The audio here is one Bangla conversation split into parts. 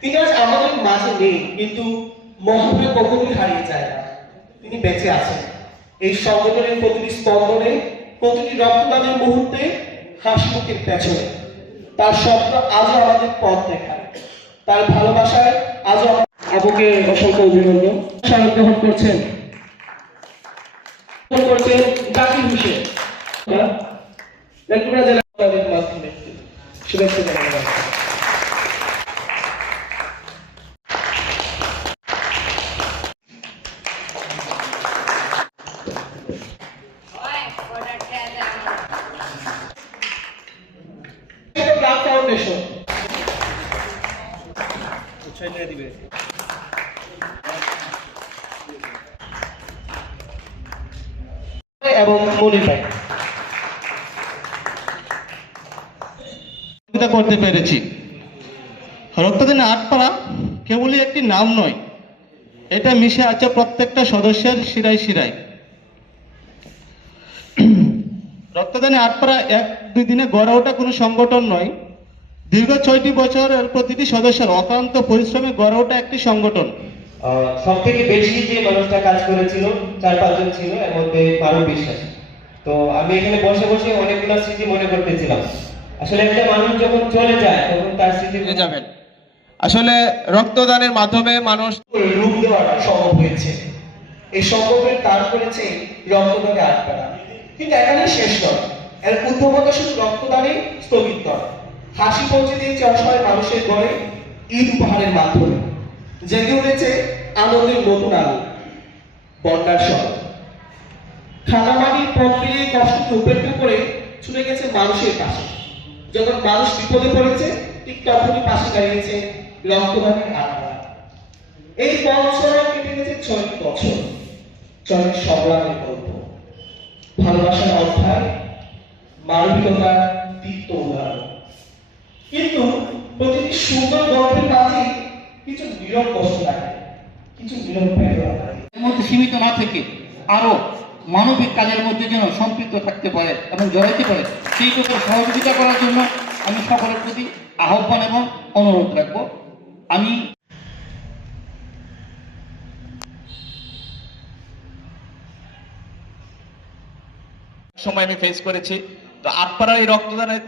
তিনি আজ আমাদের মাঝে নেই, কিন্তু মহাপ্রে কখনোই হারিয়ে যায় না। তিনি বেঁচে আছেন এই সংগঠনের প্রতিটি স্পন্দনে, প্রতিটি রক্তদানের মুহূর্তে, হাসিমুখের পেছনে। তার স্বপ্ন আজও আমাদের পথ দেখায়, তার ভালোবাসায় আজও আপুকে অসংখ্য অভিনন্দন। স্বাগত গ্রহণ করছেন জাকির হোসেন, ত্রিপুরা জেলার মাধ্যমে শুভেচ্ছা জানাই। ফাউন্ডেশন দিবে এবং মনির ভাই করতে পেরেছি। রক্তদান আটপাড়া কেবলই একটি নাম নয়, এটা মিশে আছে প্রত্যেকটা সদস্যের শিরায় শিরায়। রক্তদানে আটপাড়া এক দুই দিনে গড়ে ওঠা কোনো সংগঠন নয়, দীর্ঘ 6টি বছরের প্রতিটি সদস্যের অক্লান্ত পরিশ্রমে গড়ে ওঠা একটি সংগঠন। সব থেকে বেশি যে মানুষটা কাজ করেছিল 4-5 জন ছিল, এর মধ্যে মারুফ বিশ্বাস। তো আমি এখানে বসে বসে অনেকগুলো স্মৃতি মনে করতেছিলাম। আসলে একটা মানুষ যখন চলে যায় তখন তার স্মৃতি ভুলে যাবেন। আসলে রক্তদানের মাধ্যমে মানুষ রূপ দেওয়াটা সম্ভব হয়েছে। এই সম্ভবের তার করেছে রক্তদানে আটপাড়া। কিন্তু এখানেই শেষ নয়, এর উদ্ভবতা শুধু রক্তদানে স্থগিত নয়, হাসি পৌঁছে দিয়েছে অসহায় মানুষের ঘরে ঈদ উপহারের মাধ্যমে। জেগে উঠেছে আনন্দের নতুন আলো, বন্যার সময় খানামাটির পথ পেরিয়ে কষ্টকে উপেক্ষা করে ছুটে গেছে মানুষের পাশে। যখন মানুষ বিপদে পড়েছে, ঠিক তখনই পাশে দাঁড়িয়েছে রক্তদানের আটপাড়া। এই বছরে কেটে গেছে 6 বছর, চলে সংগ্রামের গল্প, ভালোবাসার অধ্যায়, মানবিকতার দীপ্ত উদাহরণ। কিন্তু প্রতিটি সুন্দর গল্পের মাঝে কিছু নীরব কষ্ট থাকে, কিছু নীরব বেদনা থাকে। এর মধ্যে সীমিত না থেকে আরো মানবিক কাজের মধ্যে যেন সম্পৃক্ত থাকতে পারে এবং জড়াইতে পারে, সেই ব্যাপারে সহযোগিতা করার জন্য আমি সকলের প্রতি আহ্বান এবং অনুরোধ রাখবো। আমি সময় আমি ফেস করেছি। তো আটপাড়ার এই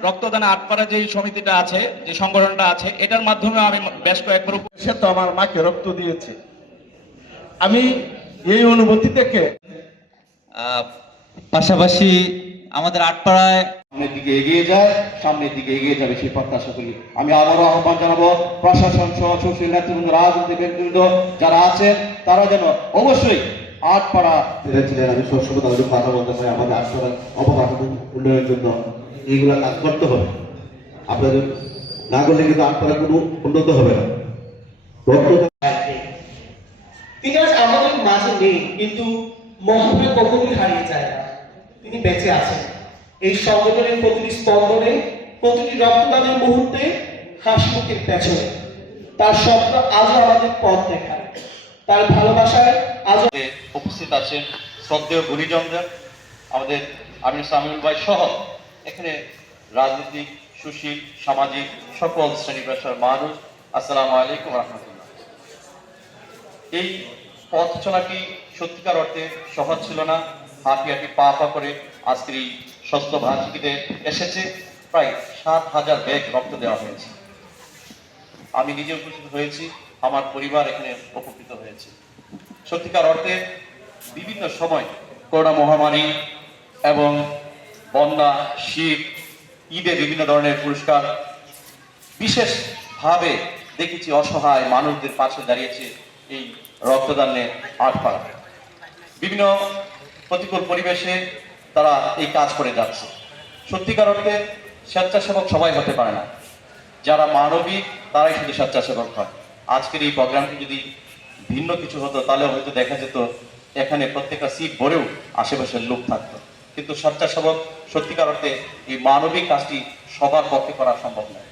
রক্তদানে আটপাড়া যে সমিতিটা আছে, যে সংগঠনটা আছে, এটার মাধ্যমে আমি বেশ কয়েকবার সে তো আমার মাকে রক্ত দিয়েছে। আমি এই অনুভূতি থেকে পাশাপাশি আমাদের আটপাড়ায় সামনের দিকে এগিয়ে যায়, সামনের দিকে এগিয়ে যাবে সেই প্রত্যাশা করি। আমি আবারও আহ্বান জানাবো প্রশাসন সহ সুশীল নেতৃবৃন্দ, রাজনৈতিক ব্যক্তিবৃন্দ যারা আছেন, তারা যেন অবশ্যই আটপাড়া ছিলেন। আমি সবসময় তাদের কথা বলতে চাই, আমাদের আটপাড়া অবকাঠামো উন্নয়নের জন্য এইগুলা কাজ করতে হবে। আপনাদের না করলে কিন্তু আটপাড়া কোনো উন্নত হবে না। তিনি আজ আমাদের মাঝে নেই, কিন্তু মহাপ্রে কখনোই হারিয়ে যায় না। তিনি বেঁচে আছেন এই সংগঠনের প্রতিটি স্পন্দনে, প্রতিটি রক্তদানের মুহূর্তে, হাসিমুখের পেছনে। তার স্বপ্ন আজও আমাদের পথ দেখায়, তার ভালোবাসায় আজও উপস্থিত আছেন শ্রদ্ধেয় গুণীজনদের, আমাদের আমির সামিউল ভাই সহ এখানে রাজনৈতিক, সুশীল, সামাজিক সকল শ্রেণী পেশার মানুষ। আসসালামু আলাইকুম রহমতুল্লাহ। এই পথ চলাটি সত্যিকার অর্থে সহজ ছিল না। হাঁটি হাঁটি পা পা করে আজকের এই স্বাস্থ্য ভাষিতে এসেছে। প্রায় 7,000 ব্যাগ রক্ত দেওয়া হয়েছে। আমি নিজে উপস্থিত হয়েছি, আমার পরিবার এখানে উপকৃত হয়েছে। সত্যিকার অর্থে বিভিন্ন সময় করোনা মহামারী এবং বন্যা, শীত, ঈদে বিভিন্ন ধরনের পুরস্কার, বিশেষভাবে দেখেছি অসহায় মানুষদের পাশে দাঁড়িয়েছে এই রক্তদানের আটপাড়া। বিভিন্ন প্রতিকূল পরিবেশে তারা এই কাজ করে যাচ্ছে। সত্যিকার অর্থে স্বেচ্ছাসেবক সবাই হতে পারে না, যারা মানবিক তারাই শুধু স্বেচ্ছাসেবক হয়। আজকের এই প্রোগ্রামটি যদি ভিন্ন কিছু হতো তাহলে হয়তো দেখা যেত এখানে প্রত্যেকটা সিট ভরেও আশেপাশের লোক থাকতো। কিন্তু স্বেচ্ছাসেবক সত্যিকার অর্থে এই মানবিক কাজটি সবার পক্ষে করা সম্ভব নয়।